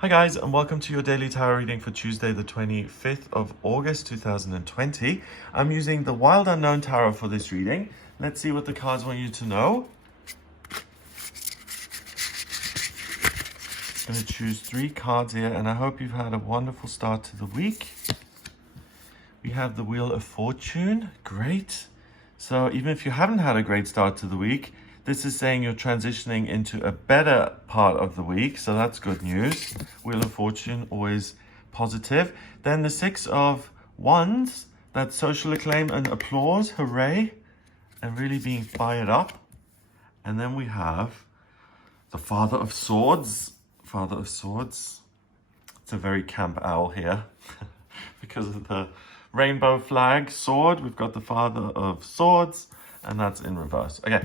Hi guys, and welcome to your daily tarot reading for Tuesday the 25th of August 2020. I'm using the Wild Unknown Tarot for this reading. Let's see what the cards want you to know. I'm going to choose 3 cards here, and I hope you've had a wonderful start to the week. We have the Wheel of Fortune. Great. So even if you haven't had a great start to the week, this is saying you're transitioning into a better part of the week. So that's good news. Wheel of Fortune, always positive. Then the 6 of Wands, that's social acclaim and applause. Hooray. And really being fired up. And then we have the Father of Swords. Father of Swords. It's a very camp owl here because of the rainbow flag sword. We've got the Father of Swords, and that's in reverse. Okay,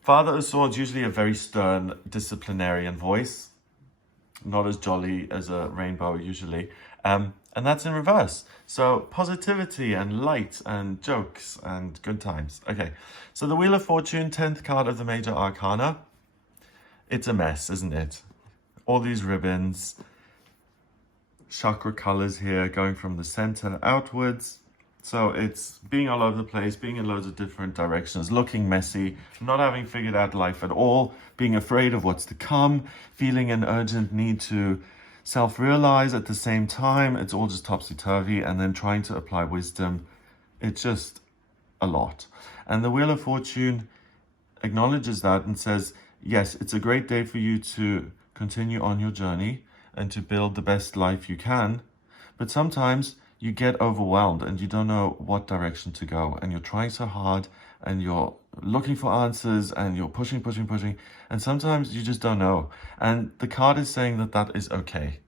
Father of Swords, usually a very stern disciplinarian voice, not as jolly as a rainbow usually, and that's in reverse. So positivity and light and jokes and good times. Okay, so the Wheel of Fortune, 10th card of the major arcana. It's a mess, isn't it? All these ribbons, chakra colors here going from the center outwards. So it's being all over the place, being in loads of different directions, looking messy, not having figured out life at all, being afraid of what's to come, feeling an urgent need to self-realize at the same time. It's all just topsy-turvy, and then trying to apply wisdom. It's just a lot. And the Wheel of Fortune acknowledges that and says, yes, it's a great day for you to continue on your journey and to build the best life you can. But sometimes you get overwhelmed and you don't know what direction to go, and you're trying so hard and you're looking for answers and you're pushing, and sometimes you just don't know. And the card is saying that that is okay.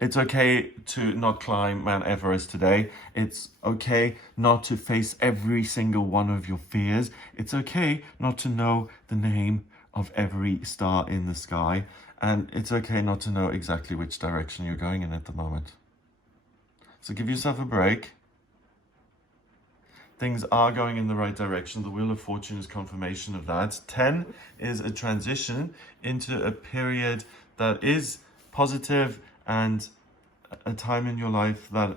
It's okay to not climb Mount Everest today. It's okay not to face every single one of your fears. It's okay not to know the name of every star in the sky. And it's okay not to know exactly which direction you're going in at the moment. So give yourself a break. Things are going in the right direction. The Wheel of Fortune is confirmation of that. 10 is a transition into a period that is positive and a time in your life that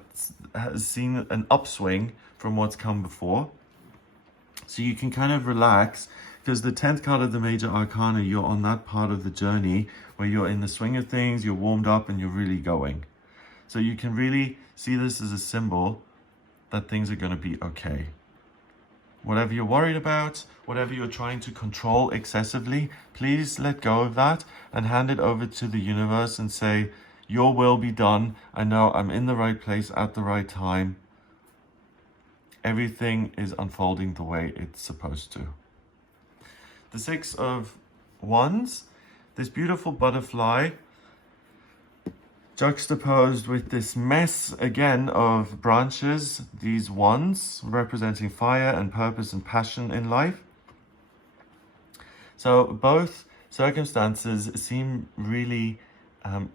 has seen an upswing from what's come before. So you can kind of relax, because the 10th card of the major arcana, you're on that part of the journey where you're in the swing of things, you're warmed up, and you're really going. So you can really see this as a symbol that things are going to be okay. Whatever you're worried about, whatever you're trying to control excessively, please let go of that and hand it over to the universe and say, your will be done. I know I'm in the right place at the right time. Everything is unfolding the way it's supposed to. The 6 of Wands, this beautiful butterfly juxtaposed with this mess again of branches, these wands representing fire and purpose and passion in life. So both circumstances seem really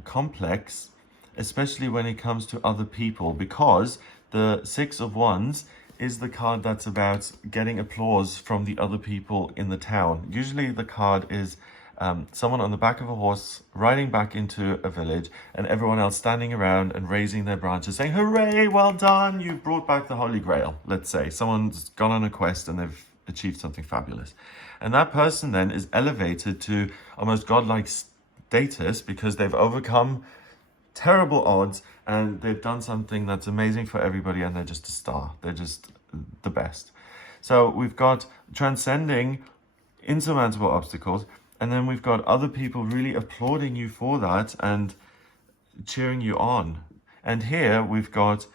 complex, especially when it comes to other people, because the 6 of Wands is the card that's about getting applause from the other people in the town. Usually the card is someone on the back of a horse riding back into a village, and everyone else standing around and raising their branches saying, hooray, well done, you brought back the Holy Grail. Let's say someone's gone on a quest and they've achieved something fabulous. And that person then is elevated to almost godlike status because they've overcome terrible odds and they've done something that's amazing for everybody, and they're just a star. They're just the best. So we've got transcending insurmountable obstacles, and then we've got other people really applauding you for that and cheering you on. And here we've got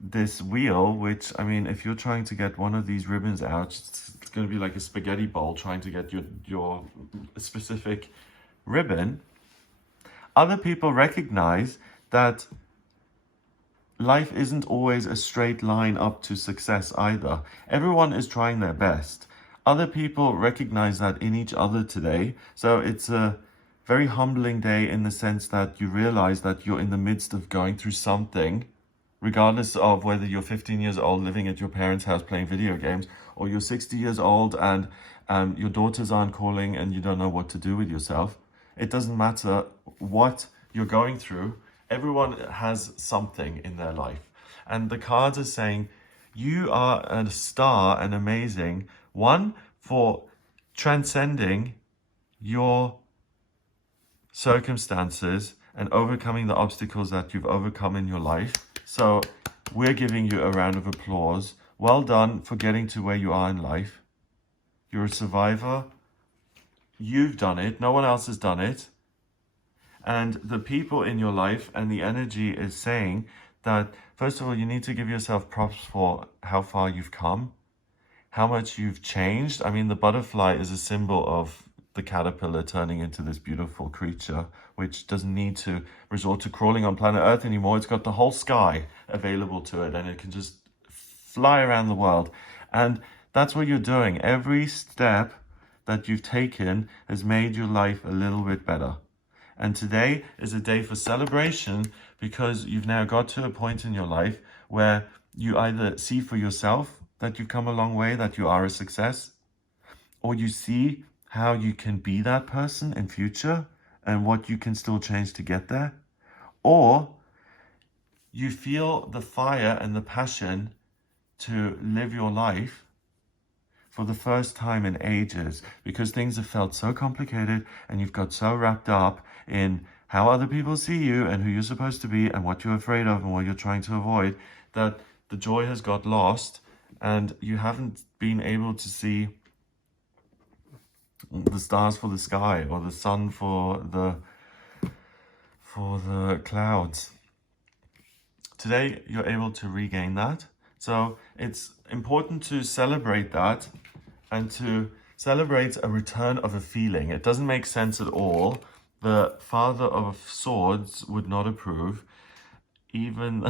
this wheel, which, I mean, if you're trying to get one of these ribbons out, it's going to be like a spaghetti bowl trying to get your specific ribbon. Other people recognize that life isn't always a straight line up to success either. Everyone is trying their best. Other people recognize that in each other today. So it's a very humbling day in the sense that you realize that you're in the midst of going through something, regardless of whether you're 15 years old living at your parents' house playing video games, or you're 60 years old and your daughters aren't calling and you don't know what to do with yourself. It doesn't matter what you're going through, everyone has something in their life. And the cards are saying, you are a star and amazing, one, for transcending your circumstances and overcoming the obstacles that you've overcome in your life. So we're giving you a round of applause. Well done for getting to where you are in life. You're a survivor. You've done it. No one else has done it. And the people in your life and the energy is saying that, first of all, you need to give yourself props for how far you've come, how much you've changed. I mean, the butterfly is a symbol of the caterpillar turning into this beautiful creature, which doesn't need to resort to crawling on planet Earth anymore. It's got the whole sky available to it, and it can just fly around the world. And that's what you're doing. Every step that you've taken has made your life a little bit better. And today is a day for celebration, because you've now got to a point in your life where you either see for yourself that you've come a long way, that you are a success, or you see how you can be that person in future and what you can still change to get there, or you feel the fire and the passion to live your life for the first time in ages, because things have felt so complicated and you've got so wrapped up in how other people see you and who you're supposed to be and what you're afraid of and what you're trying to avoid, that the joy has got lost and you haven't been able to see the stars for the sky or the sun for the clouds. Today you're able to regain that. So it's important to celebrate that and to celebrate a return of a feeling. It doesn't make sense at all. The Father of Swords would not approve. Even,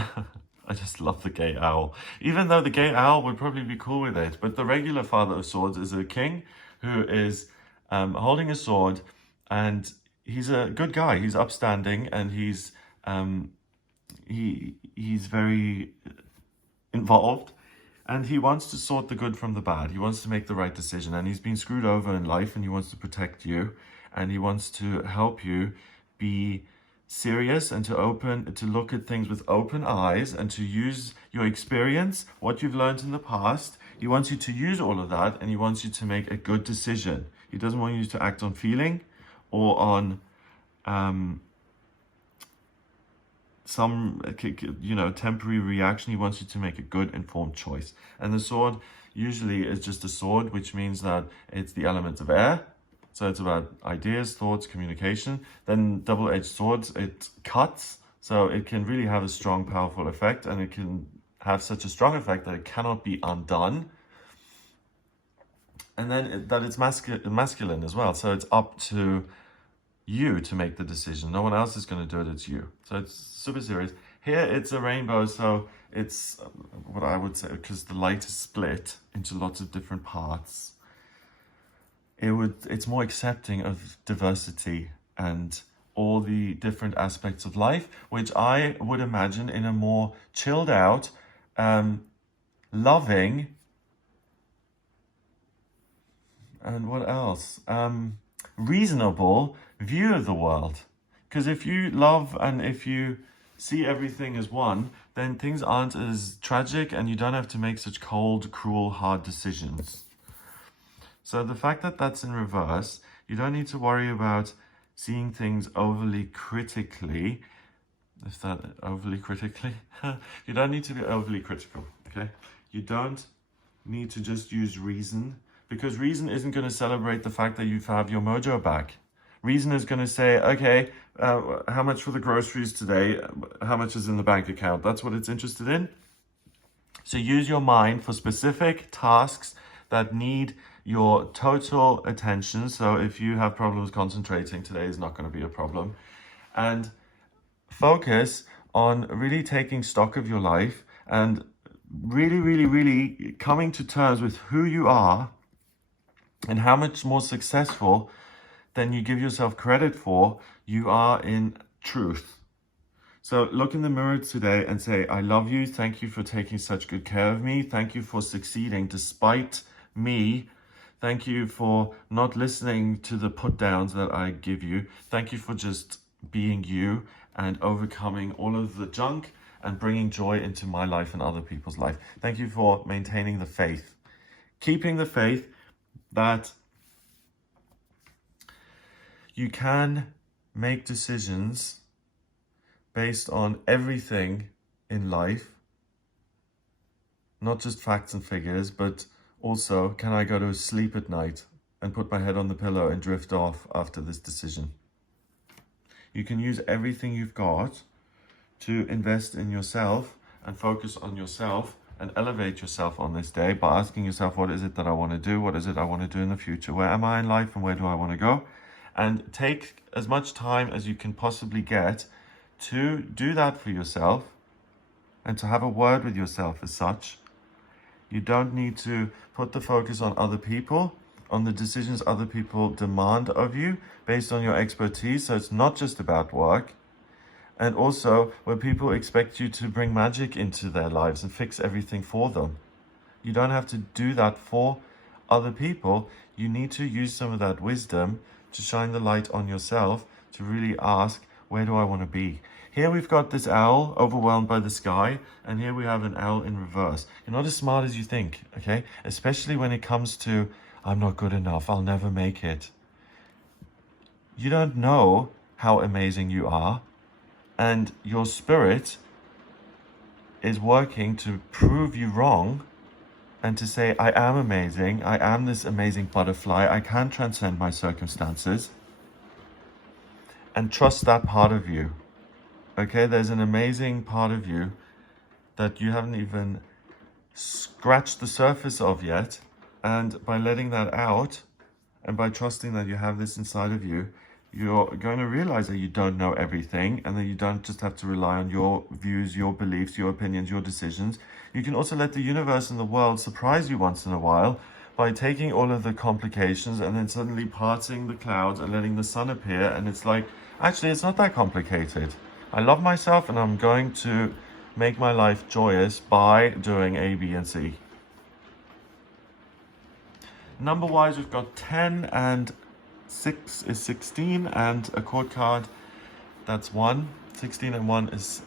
I just love the gay owl. Even though the gay owl would probably be cool with it. But the regular Father of Swords is a king who is holding a sword, and he's a good guy. He's upstanding, and he's very involved, and he wants to sort the good from the bad. He wants to make the right decision, and he's been screwed over in life, and he wants to protect you, and he wants to help you be serious and to look at things with open eyes and to use your experience, what you've learned in the past. He wants you to use all of that, and he wants you to make a good decision. He doesn't want you to act on feeling or on some temporary reaction. He wants you to make a good informed choice. And the sword usually is just a sword, which means that it's the element of air. So it's about ideas, thoughts, communication. Then double-edged swords, it cuts. So it can really have a strong, powerful effect, and it can have such a strong effect that it cannot be undone. And then that it's masculine as well. So it's up to you to make the decision. No one else is going to do it, it's you. So it's super serious. Here it's a rainbow, so it's what I would say, because the light is split into lots of different parts. It's more accepting of diversity and all the different aspects of life, which I would imagine in a more chilled out, loving, and what else? Reasonable view of the world. Because if you love and if you see everything as one, then things aren't as tragic and you don't have to make such cold, cruel, hard decisions. So the fact that that's in reverse, you don't need to worry about seeing things overly critically. Is that overly critically? You don't need to be overly critical, okay? You don't need to just use reason, because reason isn't going to celebrate the fact that you have your mojo back. Reason is going to say, okay, how much for the groceries today? How much is in the bank account? That's what it's interested in. So use your mind for specific tasks that need your total attention. So if you have problems concentrating, today is not going to be a problem. And focus on really taking stock of your life and really, really, really coming to terms with who you are and how much more successful than you give yourself credit for you are in truth. So look in the mirror today and say, I love you. Thank you for taking such good care of me. Thank you for succeeding despite me. Thank you for not listening to the put downs that I give you. Thank you for just being you and overcoming all of the junk and bringing joy into my life and other people's life. Thank you for maintaining the faith, keeping the faith that you can make decisions based on everything in life, not just facts and figures, but also, can I go to sleep at night and put my head on the pillow and drift off after this decision? You can use everything you've got to invest in yourself and focus on yourself and elevate yourself on this day by asking yourself, what is it that I want to do? What is it I want to do in the future? Where am I in life and where do I want to go? And take as much time as you can possibly get to do that for yourself and to have a word with yourself as such. You don't need to put the focus on other people, on the decisions other people demand of you based on your expertise. So it's not just about work. And also where people expect you to bring magic into their lives and fix everything for them. You don't have to do that for other people. You need to use some of that wisdom to shine the light on yourself, to really ask, where do I want to be? Here we've got this owl overwhelmed by the sky, and here we have an owl in reverse. You're not as smart as you think, okay? Especially when it comes to, I'm not good enough, I'll never make it. You don't know how amazing you are, and your spirit is working to prove you wrong and to say, I am amazing, I am this amazing butterfly, I can transcend my circumstances, and trust that part of you. Okay, there's an amazing part of you that you haven't even scratched the surface of yet. And by letting that out and by trusting that you have this inside of you, you're going to realize that you don't know everything and that you don't just have to rely on your views, your beliefs, your opinions, your decisions. You can also let the universe and the world surprise you once in a while by taking all of the complications and then suddenly parting the clouds and letting the sun appear. And it's like, actually, it's not that complicated. I love myself and I'm going to make my life joyous by doing A, B, and C. Number-wise, we've got 10 and 6 is 16, and a chord card, that's 1. 16 and 1 is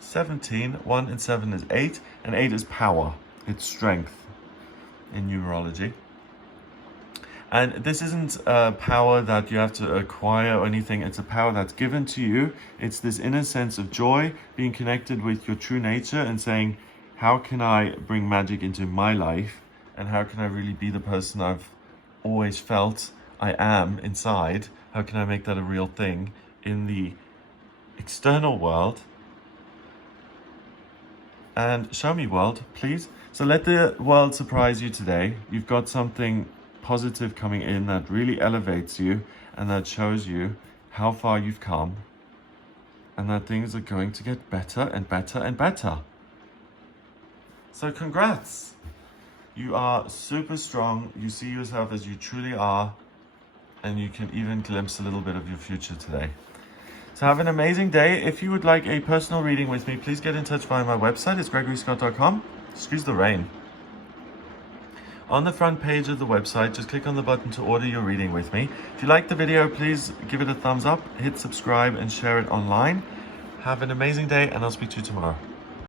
17. 1 and 7 is 8, and 8 is power. It's strength in numerology. And this isn't a power that you have to acquire or anything. It's a power that's given to you. It's this inner sense of joy, being connected with your true nature and saying, how can I bring magic into my life? And how can I really be the person I've always felt I am inside? How can I make that a real thing in the external world? And show me, world, please. So let the world surprise you today. You've got something positive coming in that really elevates you and that shows you how far you've come and that things are going to get better and better and better. So congrats. You are super strong. You see yourself as you truly are, and you can even glimpse a little bit of your future today. So have an amazing day. If you would like a personal reading with me, please get in touch via my website. It's gregoryscott.com. Excuse the rain. On the front page of the website, just click on the button to order your reading with me. If you like the video, please give it a thumbs up, hit subscribe, and share it online. Have an amazing day, and I'll speak to you tomorrow.